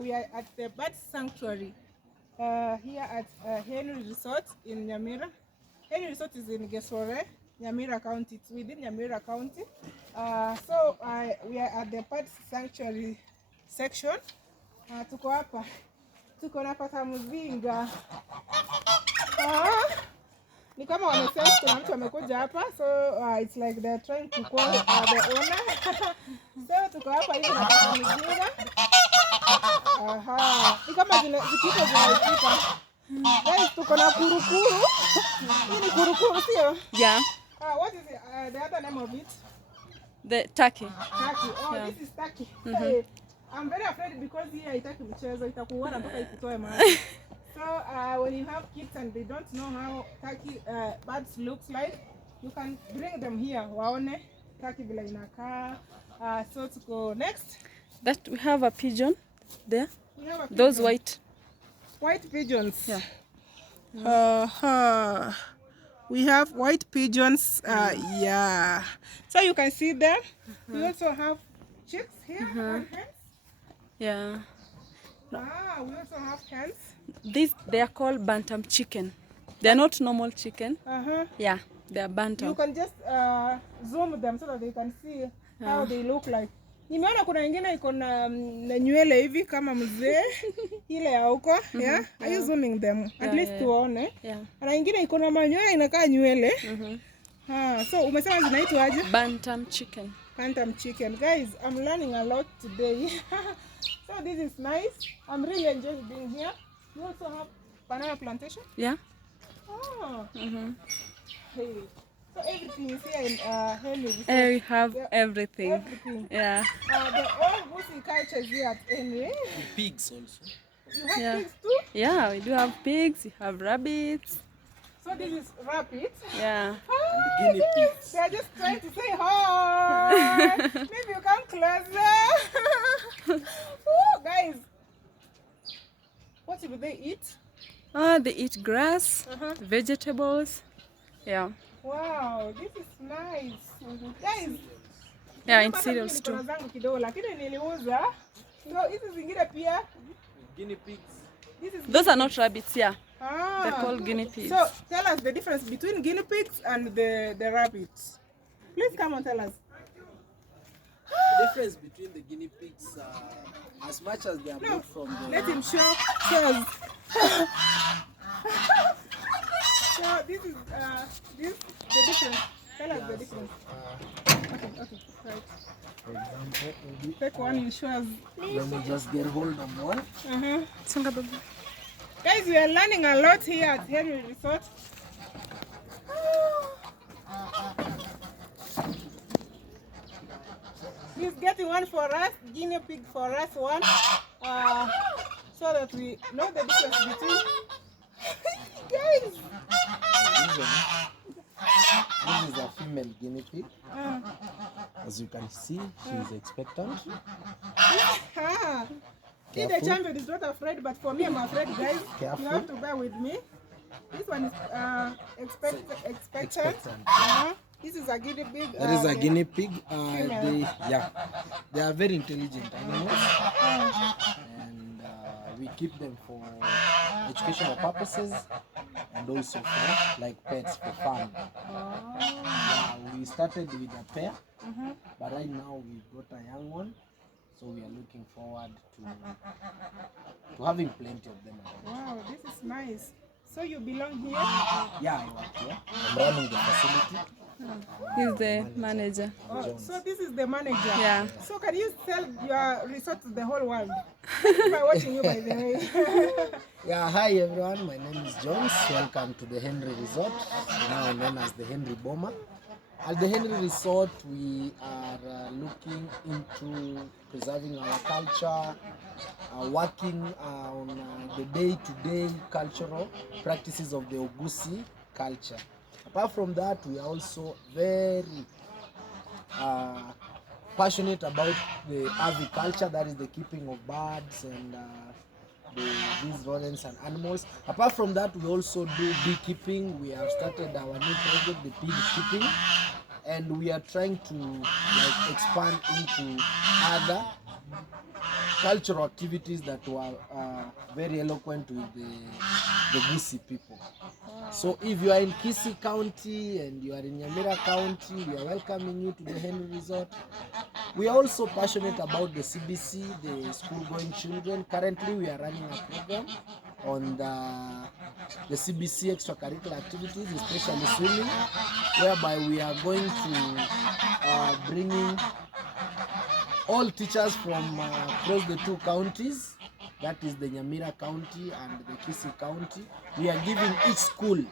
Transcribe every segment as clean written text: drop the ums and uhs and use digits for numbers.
we are at the bird sanctuary here at Henri Resort in Nyamira. Henri Resort is in Gesore, Nyamira County. It's within Nyamira County. We are at the bird sanctuary section. Tuko hapa. Tuko na pata mzinga. Ni kama wamesema kuna mtu amekuja hapa, so it's like they're trying to call the owner. So tuko hapa hivi na pata mzinga. Ni kama zikipita zinaipita. Guys, tuko na kurukuru. Hii ni kurukuru sio? Yeah. What is the other name of it? The turkey. Turkey. Yeah. This is turkey. Hey, I'm very afraid because here haitaki mchezo, itakuona mpaka ikutoe maji. So when you have kids and they don't know how turkey birds looks like, you can bring them here. Waone turkey vile inakaa. So to go next. That we have a pigeon there. We have a pigeon. Those white pigeons. Yeah. We have white pigeons. Yeah. So you can see them. We also have chicks here and hens. Yeah. We also have hens. They are called bantam chicken. They are not normal chicken. Yeah, they are bantam. You can just zoom them so that they can see how they look like. Nimeona kuna wengine iko na nywele hivi kama mzee ile ya huko, yeah. Are you zooming them? At least tuone. Yeah. Na wengine iko na manywele inakaa nywele. So umesema zinaitwa aje? Bantam chicken. Bantam chicken. Guys, I'm learning a lot today. So this is nice. I'm really enjoying being here. You also have banana plantation? Yeah. Hey. So everything is here in Henri. We have everything. Yeah. The old Busi culture is here at Henri. Pigs also. You have pigs too? Yeah, we do have pigs. We have rabbits. So this is rabbits. Yeah. And the guinea pigs. They're just trying to say hi. Maybe you come closer. Guys, what do they eat? They eat grass, vegetables. Yeah. Wow, this is nice. Guys, yeah, in cereals too. Lakini niliuza. So hizi zingine pia. Guinea pigs. Those are not rabbits, yeah. They're called guinea pigs. So tell us the difference between guinea pigs and the rabbits. Please come and tell us. The difference between the guinea pigs, as much as they are brought from the... Let him show us. So this is the difference. Tell us the difference. Okay, right. For example, Take one, you show us. Let me just get hold of one. Guys, we are learning a lot here at Henri Resort. He's getting one for us, guinea pig for us one, so that we know the difference between. Guys! This is a female guinea pig. As you can see, she is expectant. The champion is not afraid, but for me, I'm afraid, guys. Careful. You have to bear with me. This one is expectant. This is a guinea pig. That is a guinea pig. They are very intelligent animals, and we keep them for educational purposes and also for like pets for fun. We started with a pair, but right now we got a young one, so we are looking forward to having plenty of them. Wow, this is nice. So you belong here? Yeah, I work here. I'm running the facility. He's the manager. So this is the manager. Yeah. So can you sell your resort to the whole world? By watching you, by the way. Yeah, hi everyone. My name is Jones. Welcome to the Henri Resort, now known as the Henri Boma. At the Henri Resort, we are looking into preserving our culture, working on the day-to-day cultural practices of the Ogusi culture. Apart from that, we are also very passionate about the aviculture, that is the keeping of birds and these rodents and animals. Apart from that, we also do beekeeping. We have started our new project, the pig keeping, and we are trying to expand into other cultural activities that were very eloquent with the Gusi people. So if you are in Kisii County and you are in Nyamira County, we are welcoming you to the Henri Resort. We are also passionate about the CBC, the school-going children. Currently, we are running a program on the CBC extracurricular activities, especially swimming, whereby we are going to bringing all teachers from across the two counties, that is the Nyamira County and the Kisii County. We are giving each school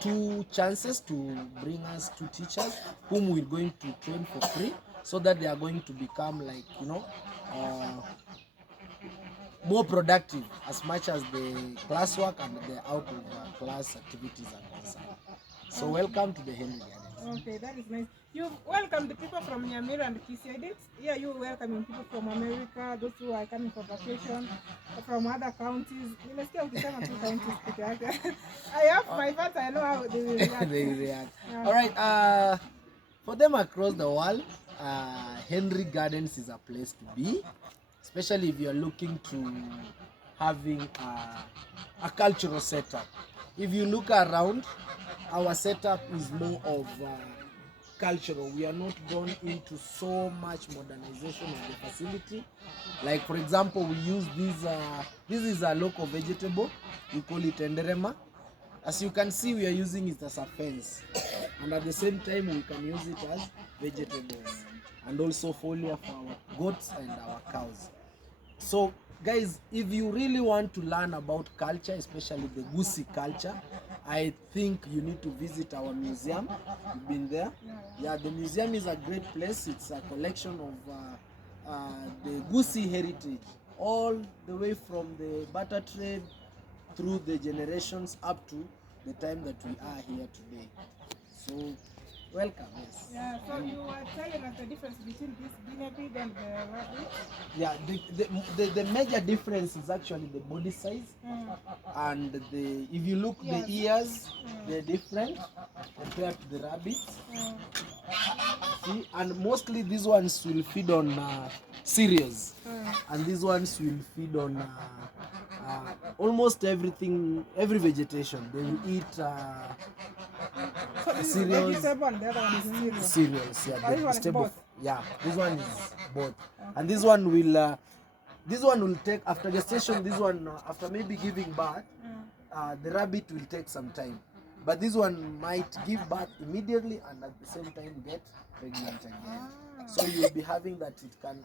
2 chances to bring us 2 teachers whom we're going to train for free, so that they are going to become like, you know, more productive as much as the classwork and the out of class activities are concerned. So welcome to the Henri Gardens. Okay, that is nice. You welcome the people from Nyamira and Kisii. I did. Yeah, you welcoming people from America, those who are coming for vacation, from other counties. Nimesikia ukisema two counties peke yake. I have my fans, I know how they will react. They react. Yeah. All right. For them across the world, Henri Gardens is a place to be, especially if you are looking to having a cultural setup. If you look around, our setup is more of cultural. We are not going into so much modernization of the facility. Like for example, we use this is a local vegetable. We call it enderema. As you can see, we are using it as a fence, and at the same time we can use it as vegetables and also foliar for our goats and our cows. So guys, if you really want to learn about culture, especially the Gusi culture, I think you need to visit our museum. You've been there? Yeah, the museum is a great place. It's a collection of the Gusi heritage, all the way from the barter trade through the generations up to the time that we are here today. So welcome. Yes. Yeah, so you were telling us the difference between this guinea pig and the rabbit. Yeah, the major difference is actually the body size, and if you look, the ears, they're different compared to the rabbits. See, and mostly these ones will feed on cereals, and these ones will feed on almost everything, every vegetation. They will eat cereals. Cereals, yeah. Yeah, this one is both, and this one will take, after gestation. This one, after maybe giving birth, the rabbit will take some time, but this one might give birth immediately and at the same time get pregnant again. So you'll be having that. It can,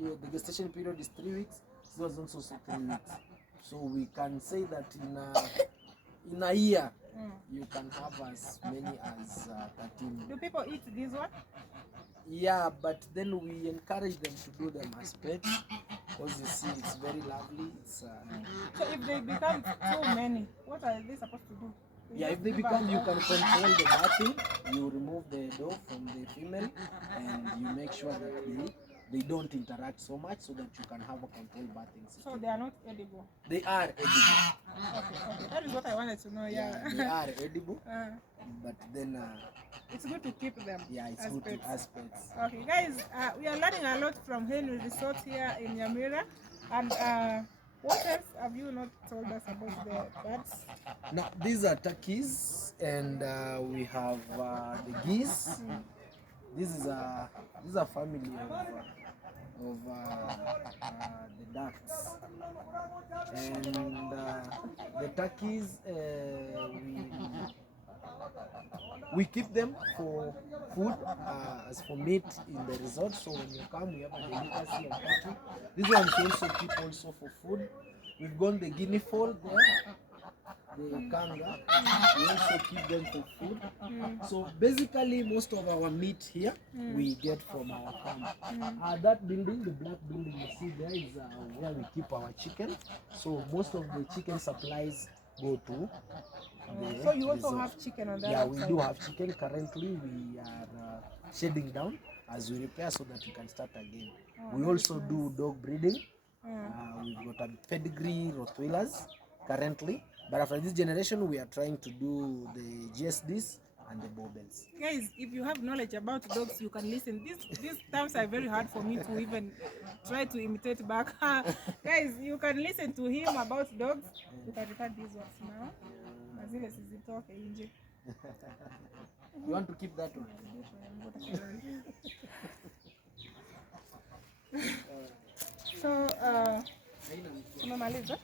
the gestation period is 3 weeks. This was also 3 weeks. So we can say that in a year, you can have as many as 13. Do people eat this one? Yeah, but then we encourage them to do them as pets, because you see, it's very lovely. It's so if they become too many, what are they supposed to do? Yeah, if they become, you can control the bathing. You remove the doe from the female, and you make sure that they don't interact so much, so that you can have a controlled bathing system. So they are not edible? They are edible. Okay. That is what I wanted to know. Yeah, they are edible. But then it's good to keep them. Yeah, it's good to as pets. Okay, guys, we are learning a lot from Henri Resort here in Nyamira, and what else have you not told us about the birds? Now, these are turkeys, and we have the geese. This is a family of the ducks, and the turkeys, we keep them for food, as for meat in the resort. So when you come, we have a delicacy of turkey. This one we also keep also for food. We've got the guinea fowl there, the kanga. We also keep them for food. So basically, most of our meat here we get from our farm. That building, the black building you see there, is where we keep our chicken. So most of the chicken supplies go to. So you also have chicken on that? Yeah, we do have chicken. Currently, we are shedding down as we repair, so that we can start again. We also do dog breeding. We've got a pedigree Rottweilers currently, but after this generation, we are trying to do the GSDs and the baubles. Guys, if you have knowledge about dogs, you can listen. These terms are very hard for me to even try to imitate back. Guys, you can listen to him about dogs. You can record these ones now. Mazile sizitoke nje. You want to keep that one? So, umemaliza?